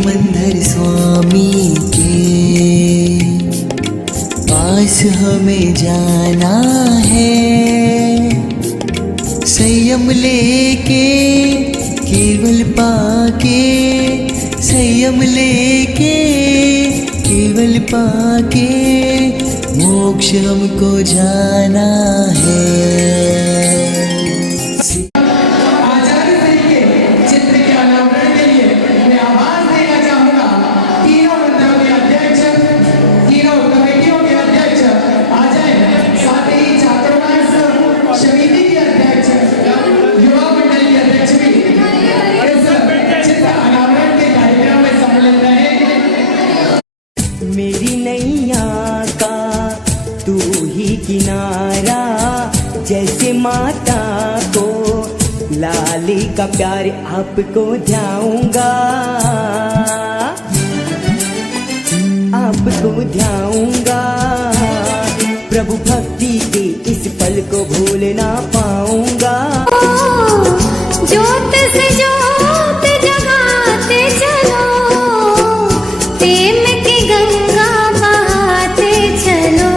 मंदिर स्वामी के पास हमें जाना है। संयम लेके केवल पाके, संयम लेके केवल पाके मोक्ष हमको जाना है। मेरी नैया का तू ही किनारा, जैसे माता को लाली का प्यार आपको ध्याऊंगा, आपको ध्याऊंगा। प्रभु भक्ति के इस पल को भूल ना पाऊंगा। ज्योत से ज्योत जगाते चलो, प्रेम की गंगा बहाते चलो,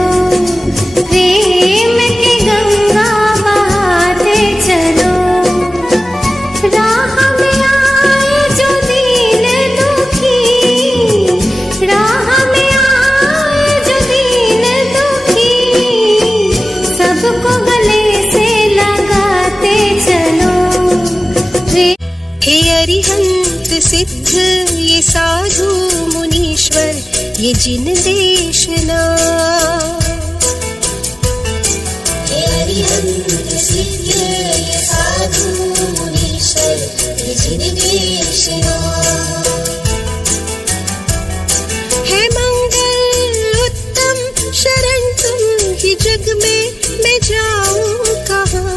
प्रेम की गंगा बहाते चलो। राह में आए जो दीन दुखी, राह में आए जो दीन दुखी, सबको गले से लगाते चलो। हे अरिहंत सिद्ध ये साधु मुनीश्वर, ये जिन देशना। हे अरिहंत सिद्ध ये साधु मुनीश्वर, ये जिन देशना। है मंगल उत्तम शरण तुम ही जग में, मैं जाऊं कहाँ।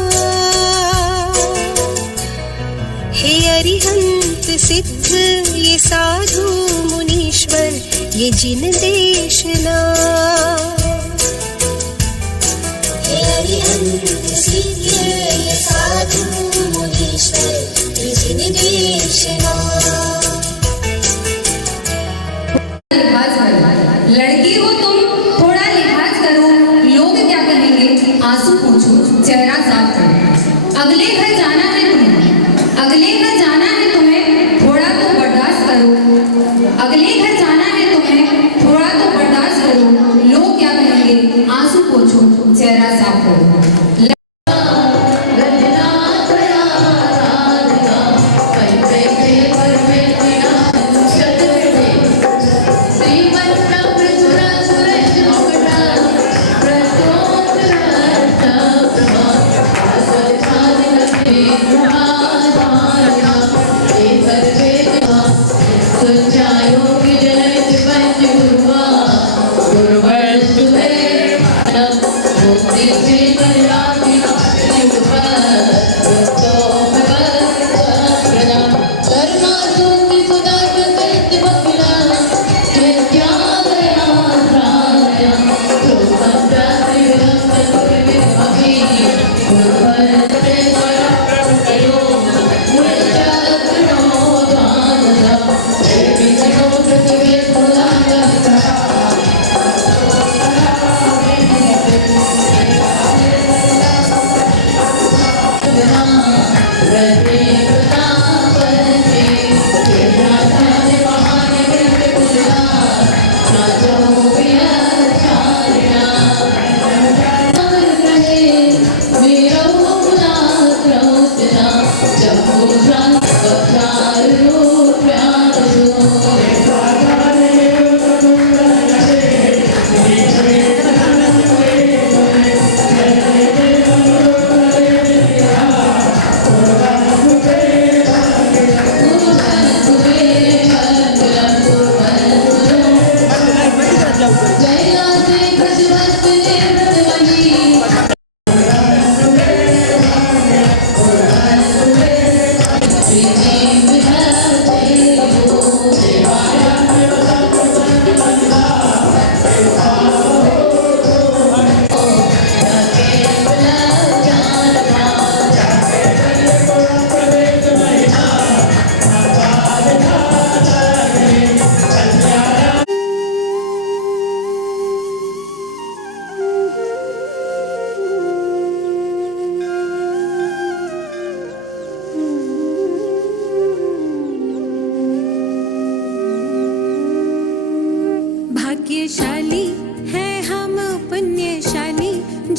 हे अरिहंत सिद्ध ये साधु मुनीश्वर, ये जिन देशना। हे अरिहंत सिद्ध ये साधु मुनीश्वर, ये जिन देशना। लड़की हो तुम, थोड़ा लिहाज करो, लोग क्या कहेंगे आंसू पोंछो, चेहरा साफ करो। अगले घर जाना है तुम्हें, अगले घर जाना है तुम्हें, थोड़ा तो बर्दाश्त करो। अगले घर जाना है तुम्हें, थोड़ा तो बर्दाश्त करो। लोग क्या कहेंगे आंसू पोंछो, चेहरा साफ करो।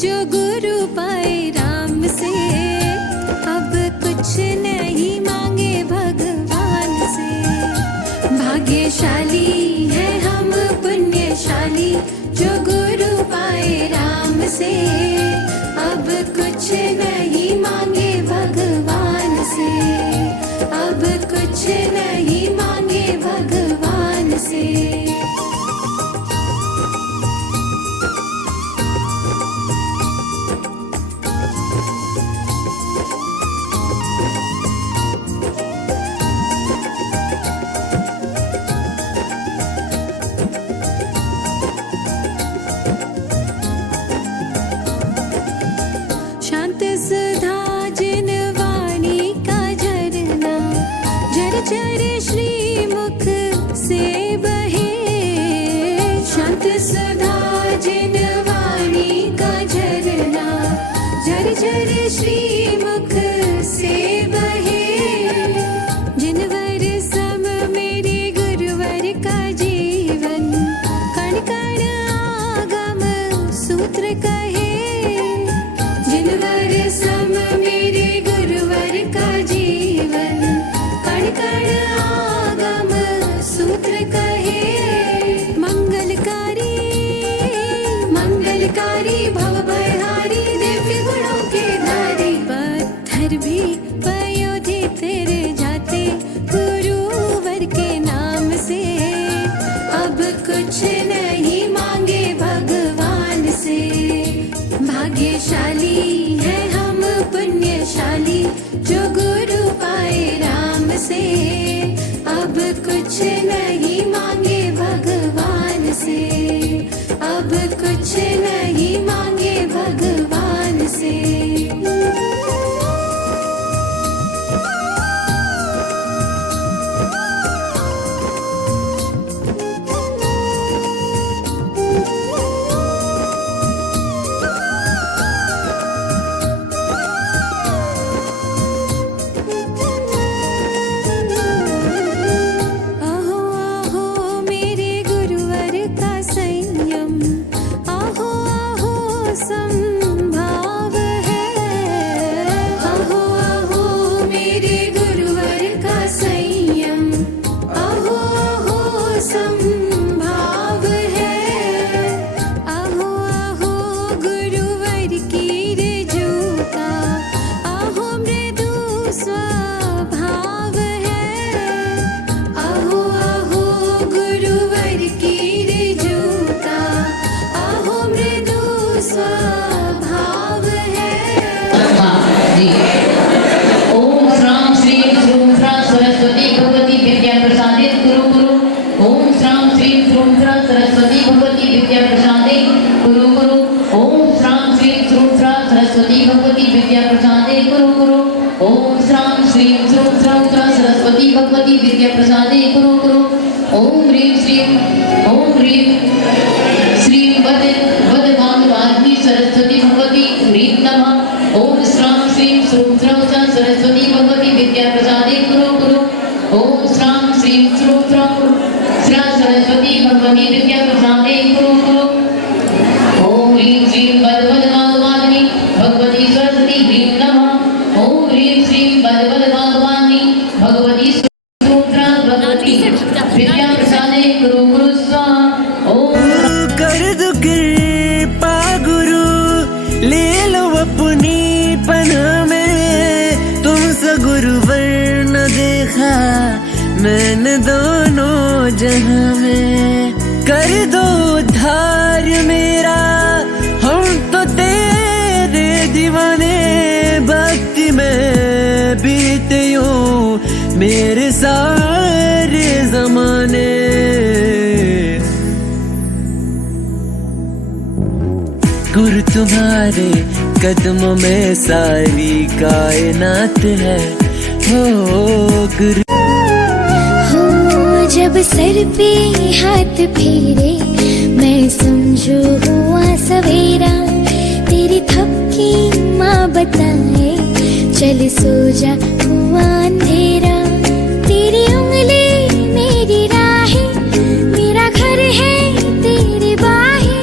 जो गुरु पाए राम से, अब कुछ नहीं मांगे भगवान से। भाग्यशाली है हम पुण्यशाली, जो गुरु पाए राम से, अब कुछ नहीं मांगे भगवान से, अब कुछ नहीं मांगे भगवान से। शांत सुधा जिन वाणी का झरना, झरझर श्रीमुख से बहे। शांत सुधा जिन वाणी का झरना, झरझर श्रीमुख से बहे। जिनवर सम मेरे गुरुवर का जीवन, कण कण आगम सूत्र कहे। जिनवर सम मेरे गुरुवर का जीवन, कण कण आगम सूत्र कहे। मंगलकारी मंगलकारी भव भयहारी, दिव्य गुणों के धारी। पत्थर भी पयोधि तेरे जाते, गुरुवर के नाम से। अब कुछ नहीं मांगे भगवान से। भाग्यशाली है हम पुण्यशाली, जो गुरु पाए राम से। अब कुछ नहीं मांगे भगवान से, अब कुछ नहीं मांगे भगवान से। आहो आहो मेरे गुरुवर का संयम, आहो आहो संभाव है। आहो आहो मेरे गुरुवर का संयम, आहो आहो संभाव है। आहो आहो गुरुवर की ऋजुता, आहो मृदु स्वभाव है। आहो आहो गुरुवर की ऋजुता, आहो मृदु स्वभाव है। ओम श्राम श्रीं श्रूं श्रा सरस्वती भगवती विद्या प्रसादित कुरु कुरु। ओम श्राम श्रीं श्रूं श्रा सरस्वती भगवती विद्या प्रसादित कुरु कुरु। ओम श्राम श्रीं श्रूं श्रा सरस्वती भगवती विद्या प्रसादित कुरु कुरु। ओम श्राम श्रीं श्रूं श्रा सरस्वती भगवती विद्या प्रसादित कुरु कुरु। ओम ह्रीं श्रीं वद वाग्मी सरस्वती भगवती ह्रीं नमः। ओम श्रां श्रीं श्रूं श्रा सरस्वती भगवती विद्या प्रसादित कुरु कुरु। ओम श्रां श्रीं श्रूं श्रा सरस्वती भगवती विद्या प्रसादित कुरु कुरु। ओम ह्रीं श्रीं वद वाग्मी भगवती सरस्वती ह्रीं नमः। ओम ह्रीं श्रीं वद वाग्मी भगवती श्रूं श्रा भगवती विद्या प्रसादित कुरु कुरु स्वाहा। ओम कर दो कृपा गुरु, ले लो अपनी पनाह में। तुमसे गुरुवर न देखा मैंने दोनों जहां में। कर दो उद्धार मेरा, हम तो तेरे दीवाने। भक्ति में बीते यूं मेरे सारे जमाने। गुरु तुम्हारे कदमों में सारी कायनात है। हो गुरु हो जब सर पे हाथ फेरे, मैं समझो हुआ सवेरा। तेरी थपकी माँ बताए, चल सो जा हुआ अंधेरा। तेरी उंगली मेरी राहें, मेरा घर है तेरी बाहें।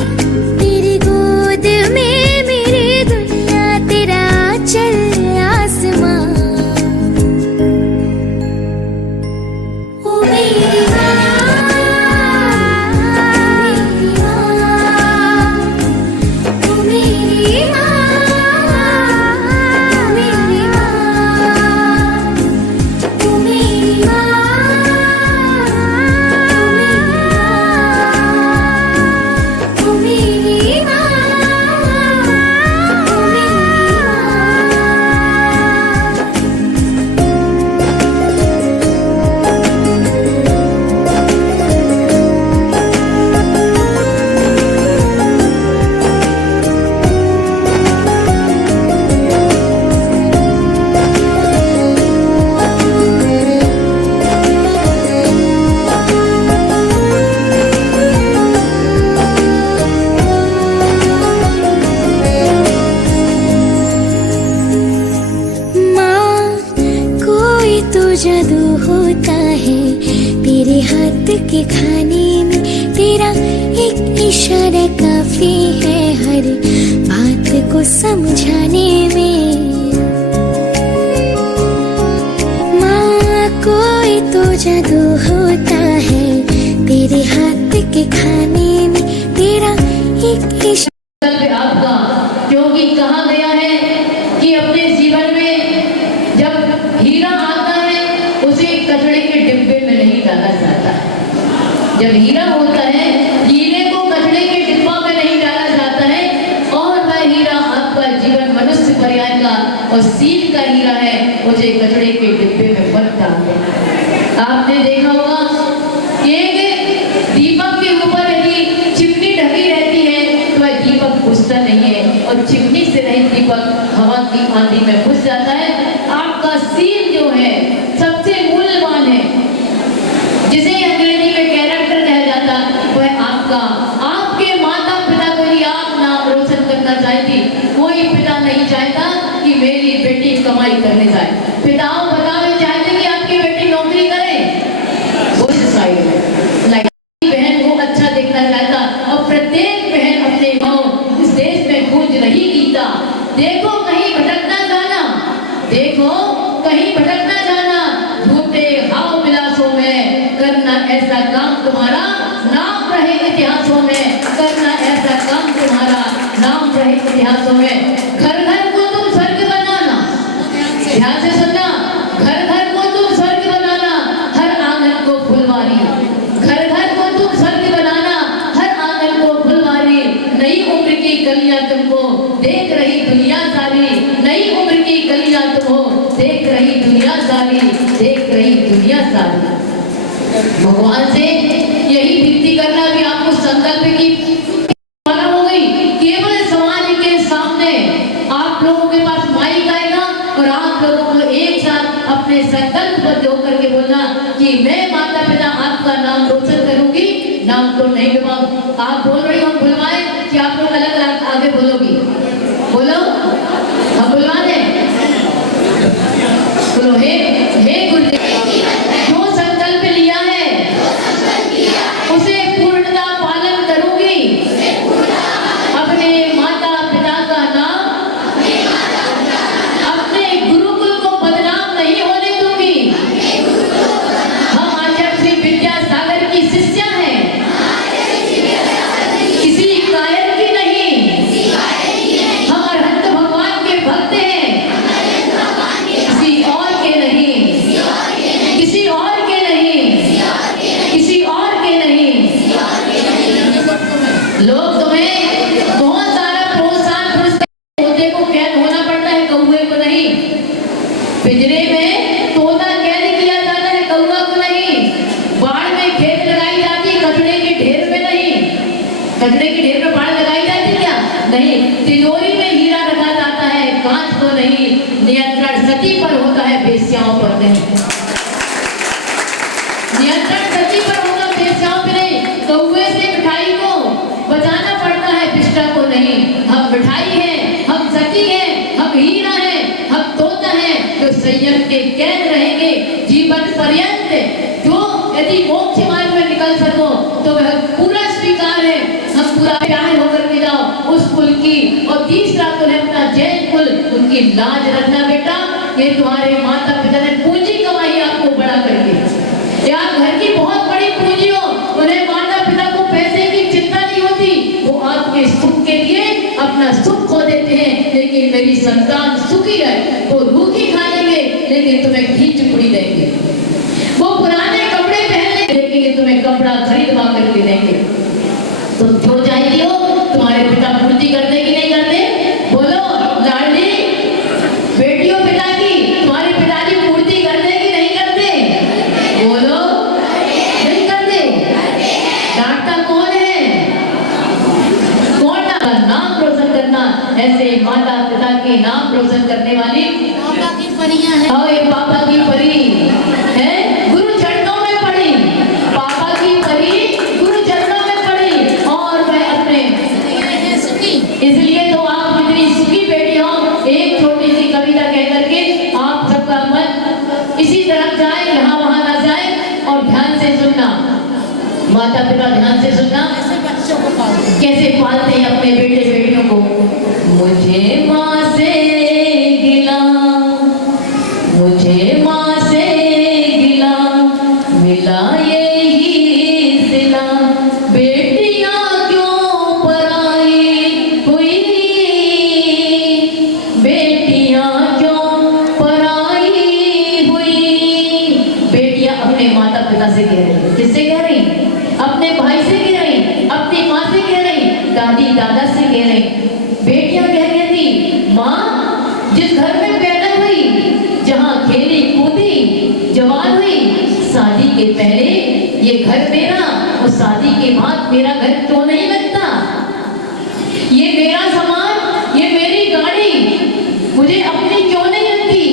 तेरी गोद में मेरे जादू होता है तेरे हाथ के खाने में, तेरा एक इशारा काफी है हर बात को समझाने में। माँ कोई तो जादू होता है तेरे हाथ के खाने में, तेरा एक इशारा आपका, क्योंकि कहा गया है कि अपने जीवन में जब हीरा आता है उसे कचड़े के डिब्बे में नहीं डाला जाता। जब हीरा होता है हीरे को कचड़े के डिब्बा में नहीं डाला जाता है, और वह हीरा आपका जीवन मनुष्य पर्याय का और सील का हीरा है, उसे कचड़े के डिब्बे में मत डालते। आपने देखा होगा कि एक दीपक के ऊपर यदि चिमनी ढकी रहती है तो वह दीपक बुझता नहीं है, और चिमनी से रहित दीपक हवा की आंधी में घुस जाता है। आपका सील जो है सबसे मूल्यवान है, जिसे अंग्रेजी में कैरेक्टर कहा जाता, वह आपका। आपके माता पिता को यदि आप नाम रोशन करना चाहती, कोई पिता नहीं चाहता कि मेरी बेटी कमाई करने जाए। पिताओं बताओ चाहते कि आपकी बेटी नौकरी करे, वो साइड है। बहन को अच्छा देखना चाहता, और प्रत्येक बहन अपने गाँव इस देश में गूंज रही गीता, देखो कहीं भटकना जाना, देखो कहीं भटकना जाना, झूठे हाव विलासों में करना ऐसा काम तुम्हारा नाम रहे इतिहासों में, करना ऐसा काम तुम्हारा नाम रहे इतिहासों में। घर घर को तुम स्वर्ग बनाना, ध्यान से सुनना, घर घर को तुम स्वर्ग बनाना, हर आंगन को फुलवारी, घर घर को तुम स्वर्ग बनाना, हर आंगन को फुलवारी। नई उम्र की गलियां तुमको देख रही दुनिया सारी, नई उम्र की गलियां तुमको देख रही दुनिया सारी, देख रही दुनिया सारी। भगवान से यही विनती करना भी आपको संकल्प की मालूम हो गई। केवल समाज के सामने आप लोगों के पास माइक आएगा और आप लोगों को एक साथ अपने संकल्पबद्ध होकर के बोलना कि मैं माता पिता आपका नाम रोशन करूंगी, नाम तो नहीं लूंगा। आप बोल रही हो हम बुलवाए कि आप लोग अलग अलग आगे बोलोगी? बोलो, हम बुलवा दें? बोलो, हे गुरुदेव, जो संकल्प लिया है उसे पूर्णता पालन करूंगी, अपने माता पिता का नाम, अपने गुरुकुल को बदनाम नहीं होने दूंगी। हम आचार्य श्री विद्यासागर की शिष्या हैं, किसी कायर की नहीं, हम अरहंत भगवान के भक्त हैं, किसी और के नहीं, किसी और के नहीं, किसी और के नहीं। लोग तुम्हें बहुत सारा प्रोत्साहन, तोते को कैद होना पड़ता है, कौवे को नहीं। पिंजरे में तोता कैद किया जाता है, कौवा को नहीं। बाढ़ में खेत लगाई जाती, कचड़े के ढेर में नहीं। कचड़े के ढेर में बाढ़ लगाई जाती क्या? नहीं। तिजोरी में हीरा रखा जाता है, कांच को नहीं। नियंत्रण सती पर होता है, बेश्याओं पर नहीं। नियंत्रण सती पर होगा, बेश्याओं पर नहीं। कौवे से मिठाई को बचाना पड़ता है, पिष्टा को नहीं। हम मिठाई हैं, हम सती हैं, हम हीरा हैं, हम तोता हैं, जो संयम के कैद रहेंगे जीवन पर्यंत। जो यदि मोक्ष मार्ग में निकल सको तो वह पूरा स्वीकार है। हम पूरा प्यार होकर के जाओ उस कुल की। और तीसरा कुल है अपना जैन कुल, उनकी लाज रखना बेटा। ये तुम्हारे माता पिता ने पूंजी कमाई आपको बड़ा करके, या घर की बहुत बड़ी पूंजी हो, उन्हें माता पिता को पैसे की चिंता नहीं होती, वो आपके सुख के लिए अपना सुख खो देते हैं। लेकिन मेरी संतान सुखी है, वो रूखी खा लेंगे लेकिन तुम्हें घी चुपड़ी देंगे, वो पुराने कपड़े पहन लेंगे लेकिन तुम्हें कपड़ा खरीदवा करके देंगे। तुम जो चाहती हो तुम्हारे पिता पूर्ति करते कि नहीं करते? बोलो लाडली बेटियों पिता की, तुम्हारे पिताजी पूर्ति करते कि नहीं करते? बोलो, नहीं करते। डांटता कौन है? कौन? नाम रोशन करना। ऐसे माता पिता के नाम रोशन करने वाली पापा की परियां हैं। और एक पापा की परी है, गुरु चरणों में पड़ी। पापा की परी गुरु चरणों में पड़ी, और वह अपने सुखी। इसलिए तो आप इतनी सुखी बेटी हो। एक छोटी सी कविता कह करके आप सबका मन इसी तरफ जाए। माता पिता ध्यान से सुनना, कैसे पालते हैं अपने बेटे बेटियों को। मुझे माँ से गिला, मुझे माँ से गिला, मिला यही सिला, बेटियां क्यों पराई हुई, बेटियां क्यों पराई हुई। बेटियां अपने माता पिता से कह रही, किससे कह रही? अपने भाई से कह रही, अपनी माँ से कह रही, दादी दादा से कह रही। बेटियां कह रही थी, माँ जिस घर में पैदा हुई, जहाँ खेली कूदी जवान हुई, शादी के पहले ये घर मेरा और शादी के बाद मेरा घर क्यों नहीं बनता? ये मेरा सामान, ये मेरी गाड़ी मुझे अपनी क्यों नहीं लगती?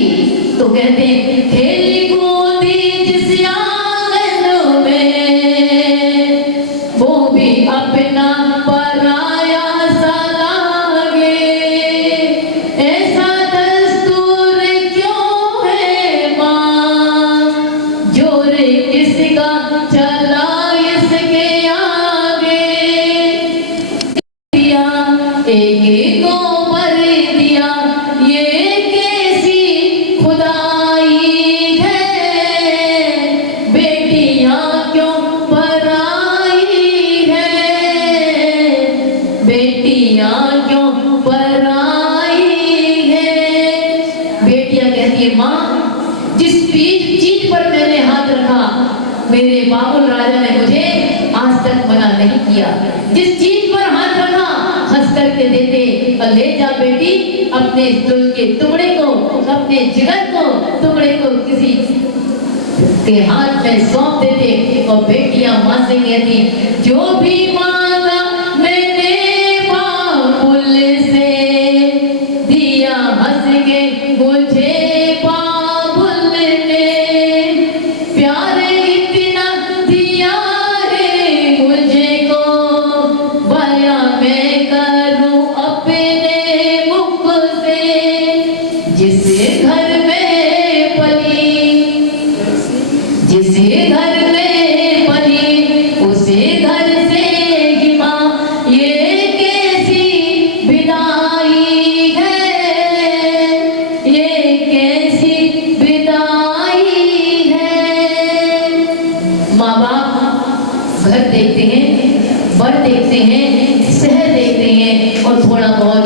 तो कहते हैं खेली कूदी जिस आंगन में, वो भी अपना पराया सा लागे, ऐसा दस्तूर क्यों है माँ, जोर किसका चला इसके आगे। दिया एक को पर दिया, ये कैसी खुदाई है, बेटियां क्यों पराई है, बेटियां क्यों पराई है। बेटियां कहती है, माँ जिस चीज पर मैंने हाथ रखा, मेरे बाबुल राजा ने मुझे आज तक मना नहीं किया। जिस चीज पर हाथ रखा हंस करके देते, और ले जा बेटी अपने दिल के टुकड़े को, अपने जिगर को टुकड़े को किसी के हाथ में सौंप देते। और बेटियां माँ से कहती, जो भी मांगा मैंने बाबुल से, दिया हंस के मुझे बाबुल ने, प्यार इतना दिया है मुझे को, बयां मैं करूं अपने मुख से। जिस घर में पली, जिस घर में पली, उसे घर से ही माँ ये कैसी विदाई है, ये कैसी विदाई है। माँ बाप घर देखते हैं, बर देखते हैं, शहर देखते हैं, और थोड़ा बहुत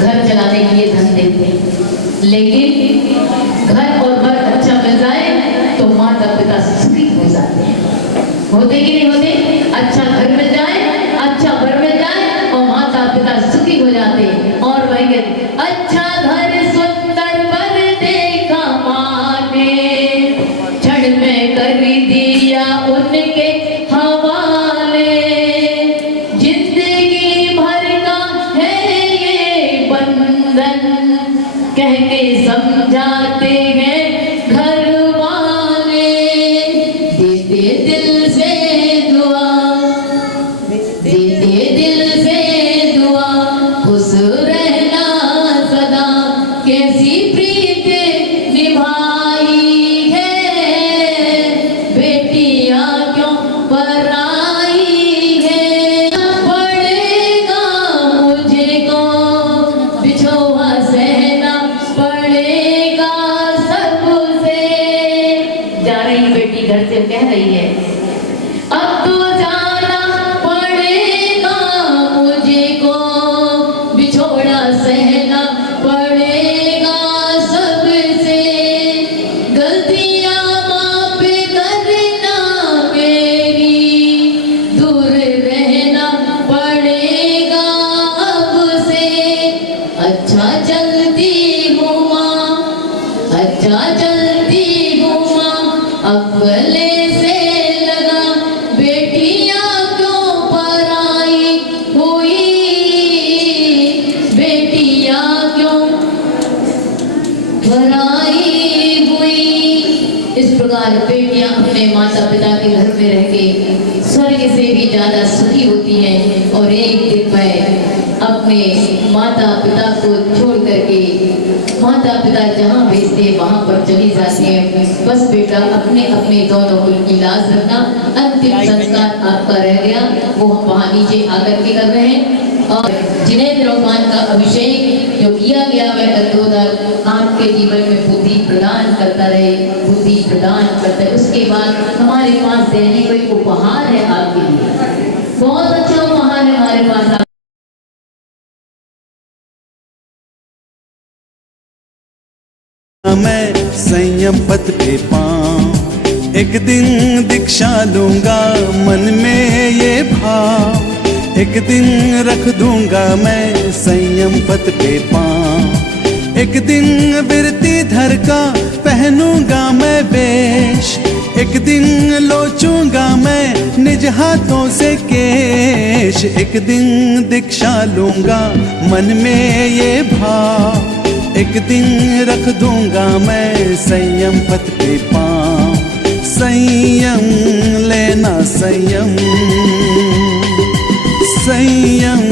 घर चलाने के लिए धन देते हैं। लेकिन घर और बर अच्छा मिल जाए तो माता पिता सुखी हो जाते हैं। होते कि नहीं होते? अच्छा घर मिल जाए, अच्छा बर मिल जाए और माता पिता सुखी हो जाते हैं। और वही कहते, अच्छा घर सुंदर बर देखा माँ ने, क्षण में कर दिया उनके हवाले, जिंदगी भर का है ये बंधन, कह के समझाते हैं घर वाले। देते दिल से दुआ, देते दिल से दुआ, खुश रहना सदा, कैसी प्रीत निभाई है, बेटियां क्यों पराई है। पड़ेगा मुझे को बिछोहा सहना, पड़ेगा सबसे। जा रही बेटी घर से, कह रही है, अब तो जाना पड़ेगा मुझे को, बिछोड़ा सहना पड़ेगा सबसे, गलतियां माफ करना मेरी, दूर रहना पड़ेगा अब से। अच्छा चलती हूँ माँ, अच्छा चलती हूँ माँ, अव्वले से लगा, बेटियां क्यों पराई हुई, बेटियां क्यों पराई हुई। इस प्रकार बेटियां अपने माता पिता के घर में रह के स्वर्ग से भी ज्यादा सुखी होती हैं। और एक दिन मैं अपने माता पिता को छोड़ करके माता पिता जहाँ भेजते हैं वहाँ पर चली जाती है। बस बेटा अपने अपने दोनों कुल की लाज रखना। अंतिम संस्कार आपका रह गया, वो हम वहाँ नीचे आकर के कर रहे हैं। और जिनेंद्र भगवान का अभिषेक जो किया गया वह अद्भुत आपके जीवन में बुद्धि प्रदान करता रहे, बुद्धि प्रदान करता है। उसके बाद हमारे पास देने को एक उपहार है आपके लिए, बहुत अच्छा उपहार है हमारे पास। मैं संयम पथ पे पाऊं, एक दिन दीक्षा लूंगा मन में ये भाव, एक दिन रख दूंगा मैं संयम पथ पे पाऊं, एक दिन बिरती धर का पहनूंगा मैं वेश, एक दिन लोचूंगा मैं निज हाथों से केश, एक दिन दीक्षा लूंगा मन में ये भाव, एक दिन रख दूंगा मैं संयम पथ पे पाँव। संयम लेना संयम, संयम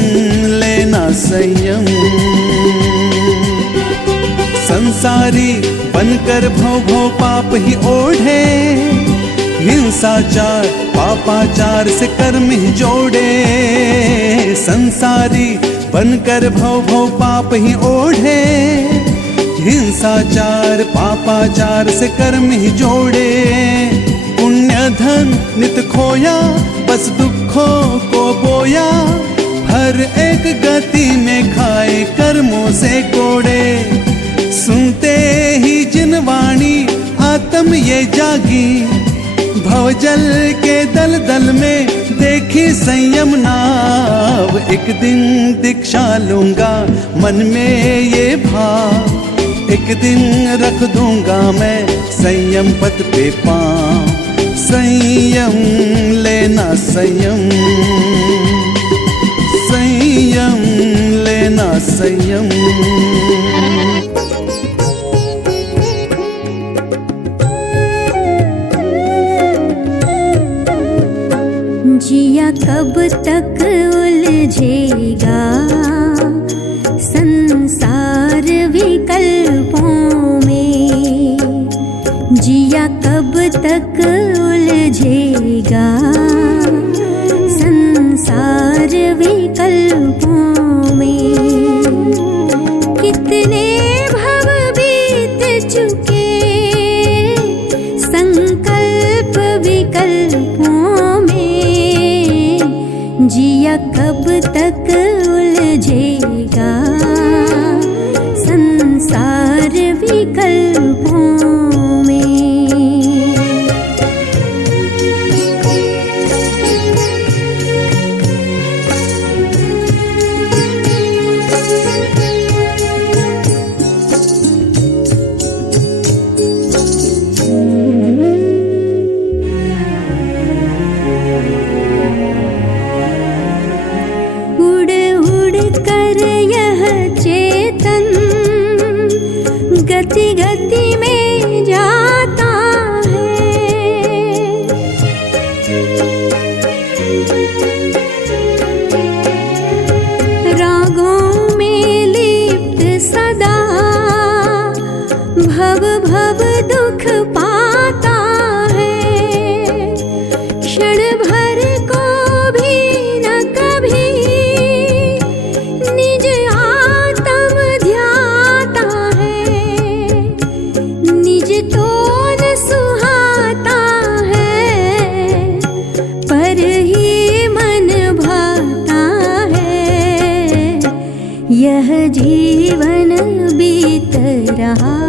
लेना संयम, संसारी बनकर भव भव पाप ही ओढ़े, हिंसाचार पापाचार से कर्म ही जोड़े, संसारी बनकर भव भव पाप ही ओढ़े, हिंसाचार पापाचार से कर्म ही जोड़े, पुण्य धन नित खोया बस दुखों को बोया, हर एक गति में खाए कर्मों से कोड़े, सुनते ही जिन वाणी आत्म ये जागी, भवजल के दल दल में देखी संयम नाव, एक दिन दीक्षा लूंगा मन में ये भाव, एक दिन रख दूंगा मैं संयम पथ पे पाँव। संयम लेना संयम, संयम लेना संयम। जिया कब तक उलझेगा संसार विकल्पों में, जिया कब तक उलझेगा संसार विकल्पों में, कितने भव बीत चुके संकल्प विकल्पों में, जिया कब तक उलझेगा संसार विकल्पों में। गति गति में जाता है, रागों में लिप्त सदा भव भव दुख पाता है, क्षण भर को भी न कभी निज आत्म ध्याता है, निज तो न सुहाता है, पर ही मन भाता है, यह जीवन बीत रहा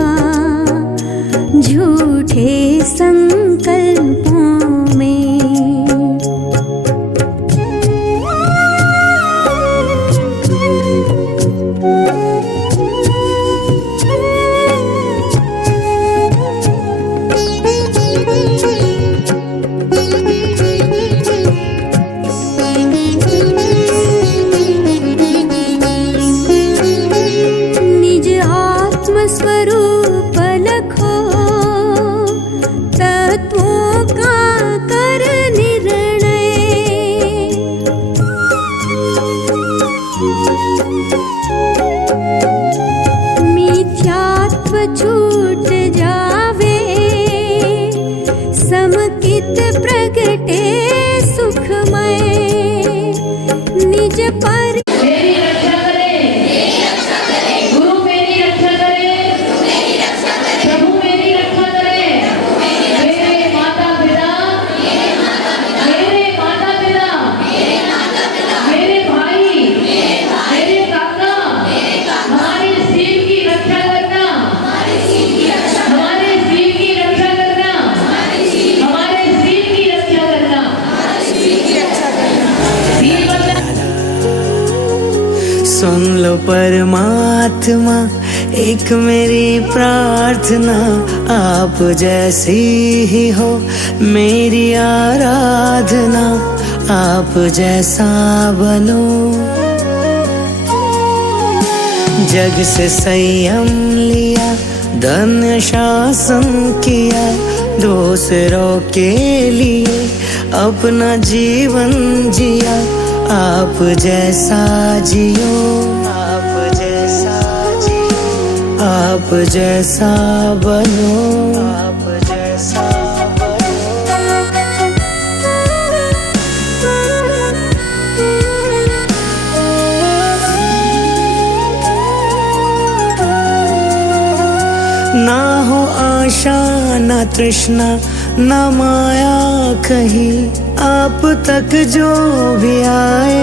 झूठे संकल्पों में। निज आत्म स्वरूप लखो तत्वों परमात्मा एक मेरी प्रार्थना, आप जैसी ही हो मेरी आराधना, आप जैसा बनो। जग से संयम लिया, धन्य शासन किया, दूसरों के लिए अपना जीवन जिया, आप जैसा जियो, आप जैसा जियो, आप जैसा बनो, आप जैसा ना हो आशा ना तृष्णा ना माया कहीं, आप तक जो भी आए